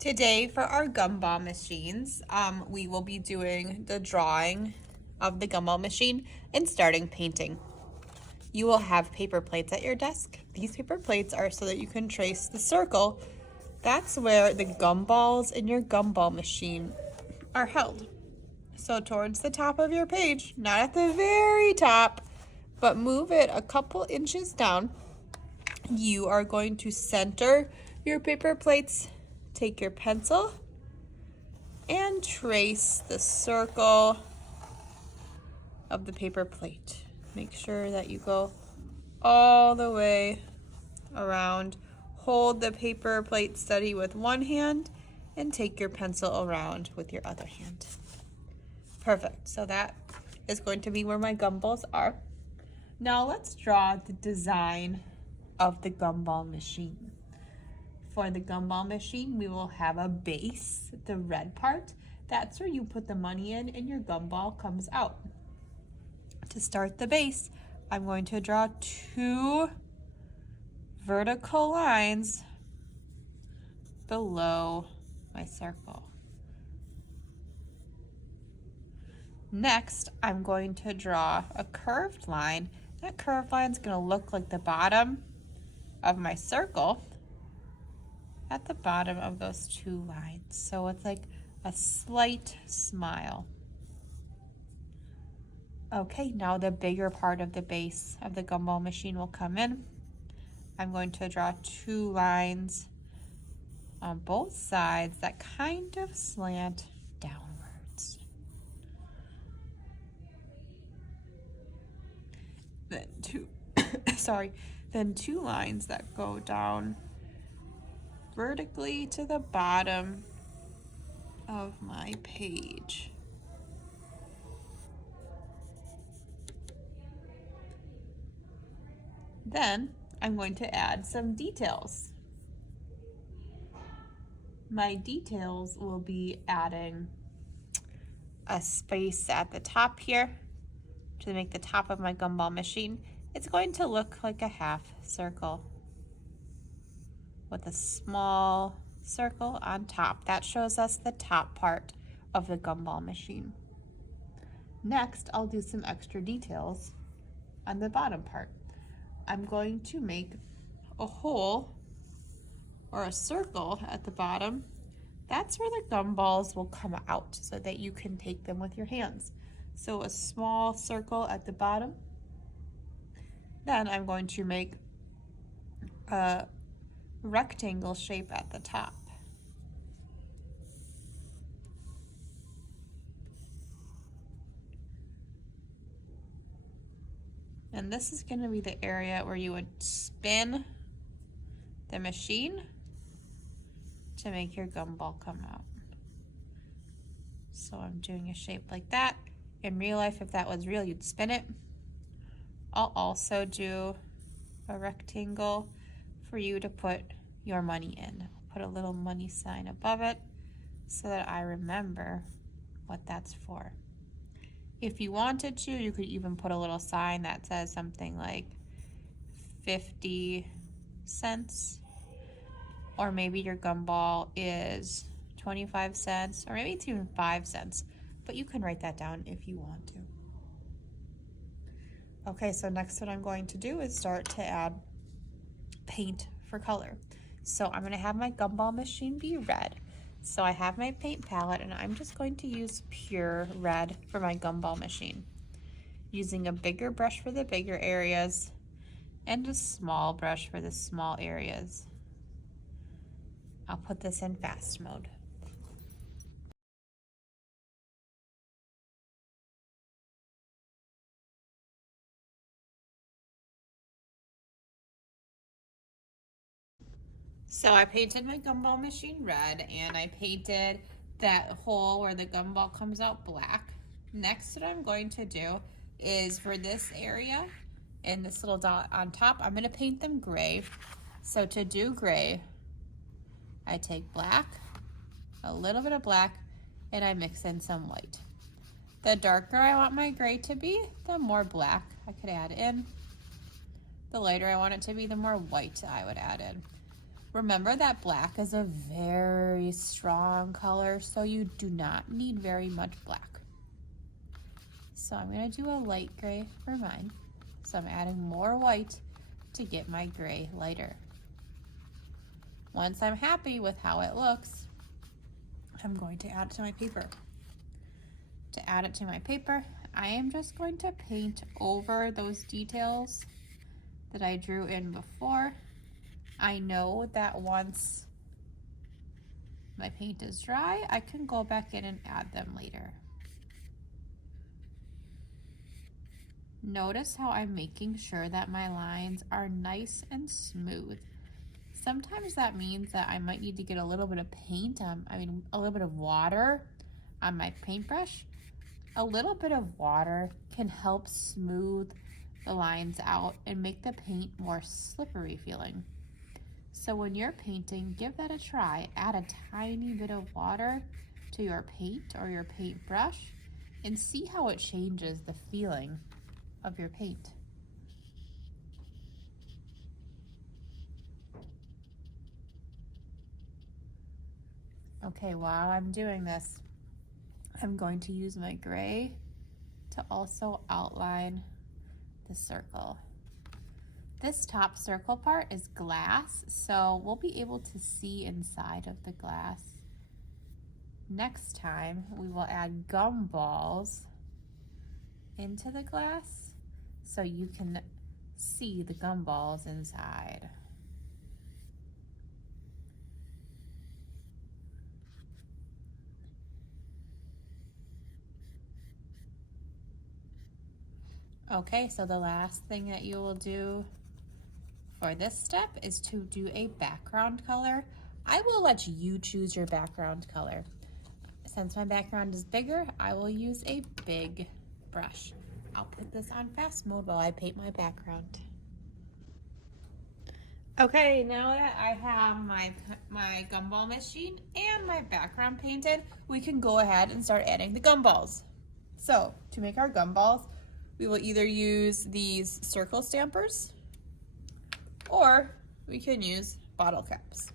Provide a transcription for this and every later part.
Today for our gumball machines, we will be doing the drawing of the gumball machine and starting painting. You will have paper plates at your desk. These paper plates are so that you can trace the circle. That's where the gumballs in your gumball machine are held. So towards the top of your page, not at the very top, but move it a couple inches down. You are going to center your paper plates. Take your pencil and trace the circle of the paper plate. Make sure that you go all the way around. Hold the paper plate steady with one hand and take your pencil around with your other hand. Perfect. So that is going to be where my gumballs are. Now let's draw the design of the gumball machine. For the gumball machine, we will have a base, the red part. That's where you put the money in and your gumball comes out. To start the base, I'm going to draw 2 vertical lines below my circle. Next, I'm going to draw a curved line. That curved line is going to look like the bottom of my circle at the bottom of those 2 lines. So it's like a slight smile. Okay, now the bigger part of the base of the gumball machine will come in. I'm going to draw 2 lines on both sides that kind of slant downwards. Then then 2 lines that go down vertically to the bottom of my page. Then I'm going to add some details. My details will be adding a space at the top here to make the top of my gumball machine. It's going to look like a half circle with a small circle on top. That shows us the top part of the gumball machine. Next, I'll do some extra details on the bottom part. I'm going to make a hole or a circle at the bottom. That's where the gumballs will come out so that you can take them with your hands. So a small circle at the bottom. Then I'm going to make a rectangle shape at the top. And this is going to be the area where you would spin the machine to make your gumball come out. So I'm doing a shape like that. In real life, if that was real, you'd spin it. I'll also do a rectangle for you to put your money in. I'll put a little money sign above it so that I remember what that's for. If you wanted to, you could even put a little sign that says something like 50 cents, or maybe your gumball is 25 cents, or maybe it's even 5 cents, but you can write that down if you want to. Okay, so next what I'm going to do is start to add paint for color. So I'm going to have my gumball machine be red. So I have my paint palette and I'm just going to use pure red for my gumball machine. Using a bigger brush for the bigger areas and a small brush for the small areas. I'll put this in fast mode. So I painted my gumball machine red and I painted that hole where the gumball comes out black. Next, what I'm going to do is for this area and this little dot on top, I'm going to paint them gray. So to do gray, I take black, a little bit of black, and I mix in some white. The darker I want my gray to be, the more black I could add in. The lighter I want it to be, the more white I would add in. Remember that black is a very strong color, so you do not need very much black. So I'm going to do a light gray for mine. So I'm adding more white to get my gray lighter. Once I'm happy with how it looks, I'm going to add it to my paper. To add it to my paper, I am just going to paint over those details that I drew in before. I know that once my paint is dry, I can go back in and add them later. Notice how I'm making sure that my lines are nice and smooth. Sometimes that means that I might need to get a little bit of paint, a little bit of water on my paintbrush. A little bit of water can help smooth the lines out and make the paint more slippery feeling. So when you're painting, give that a try. Add a tiny bit of water to your paint or your paintbrush and see how it changes the feeling of your paint. Okay, while I'm doing this, I'm going to use my gray to also outline the circle. This top circle part is glass, so we'll be able to see inside of the glass. Next time, we will add gumballs into the glass so you can see the gumballs inside. Okay, so the last thing that you will do for this step is to do a background color. I will let you choose your background color. Since my background is bigger, I will use a big brush. I'll put this on fast mode while I paint my background. Okay, now that I have my gumball machine and my background painted, we can go ahead and start adding the gumballs. So, to make our gumballs, we will either use these circle stampers or we can use bottle caps.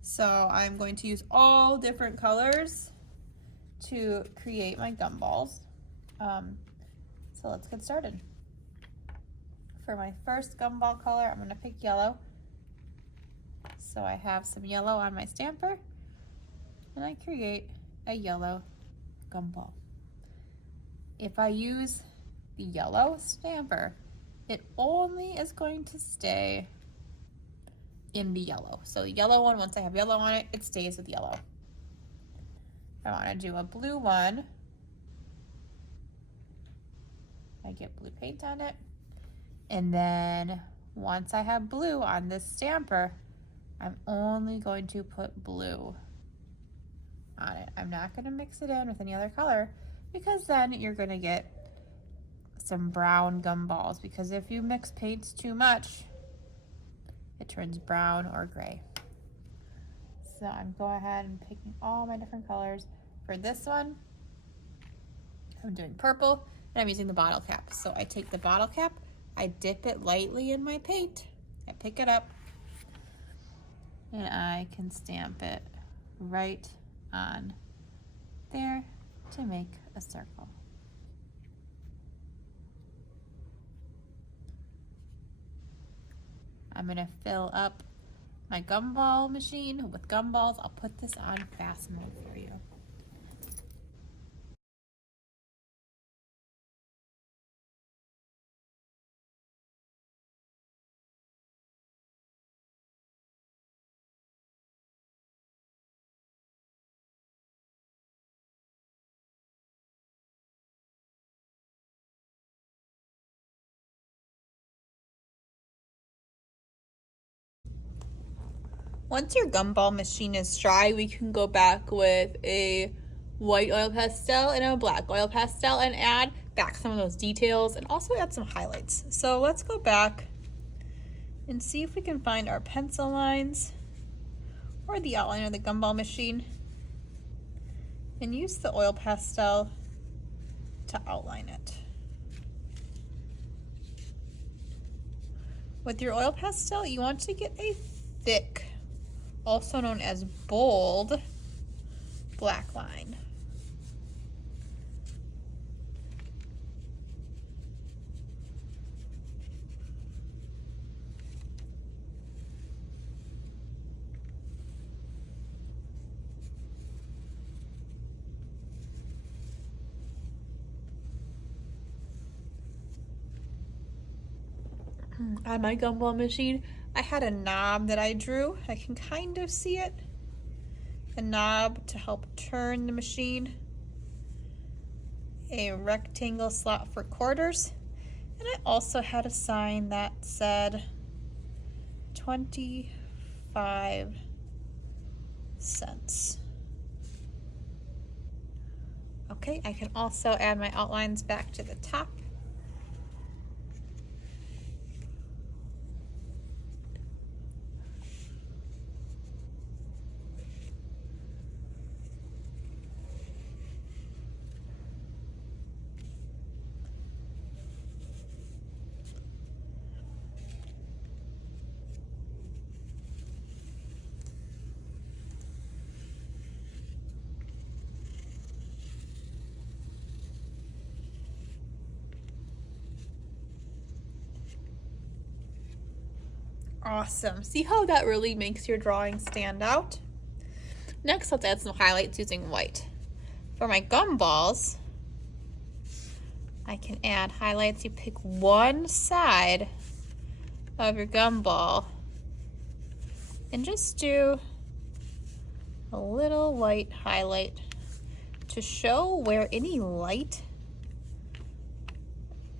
So I'm going to use all different colors to create my gumballs. So let's get started. For my first gumball color, I'm gonna pick yellow. So I have some yellow on my stamper and I create a yellow gumball. If I use the yellow stamper, it only is going to stay in the yellow. So the yellow one, once I have yellow on it, it stays with yellow. I want to do a blue one. I get blue paint on it. And then once I have blue on this stamper, I'm only going to put blue on it. I'm not going to mix it in with any other color because then you're going to get some brown gumballs, because if you mix paints too much, it turns brown or gray. So I'm going ahead and picking all my different colors. For this one, I'm doing purple and I'm using the bottle cap. So I take the bottle cap, I dip it lightly in my paint, I pick it up, and I can stamp it right on there to make a circle. I'm gonna fill up my gumball machine with gumballs. I'll put this on fast mode for you. Once your gumball machine is dry, we can go back with a white oil pastel and a black oil pastel and add back some of those details and also add some highlights. So let's go back and see if we can find our pencil lines or the outline of the gumball machine and use the oil pastel to outline it. With your oil pastel, you want to get a thick also known as bold black line. On my gumball machine, I had a knob that I drew. I can kind of see it. A knob to help turn the machine. A rectangle slot for quarters. And I also had a sign that said 25 cents. Okay, I can also add my outlines back to the top. Awesome. See how that really makes your drawing stand out? Next, let's add some highlights using white. For my gumballs, I can add highlights. You pick one side of your gumball and just do a little white highlight to show where any light,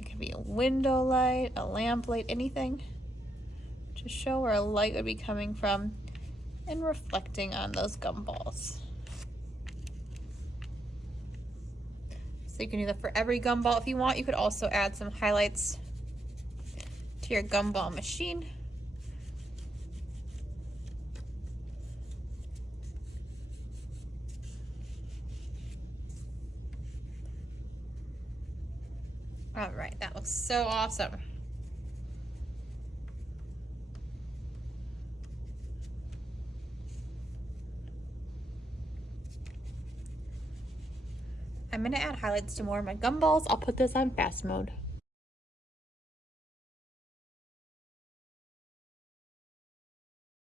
it could be a window light, a lamp light, anything, to show where a light would be coming from and reflecting on those gumballs. So you can do that for every gumball. If you want, you could also add some highlights to your gumball machine. All right, that looks so awesome. I'm going to add highlights to more of my gumballs. I'll put this on fast mode.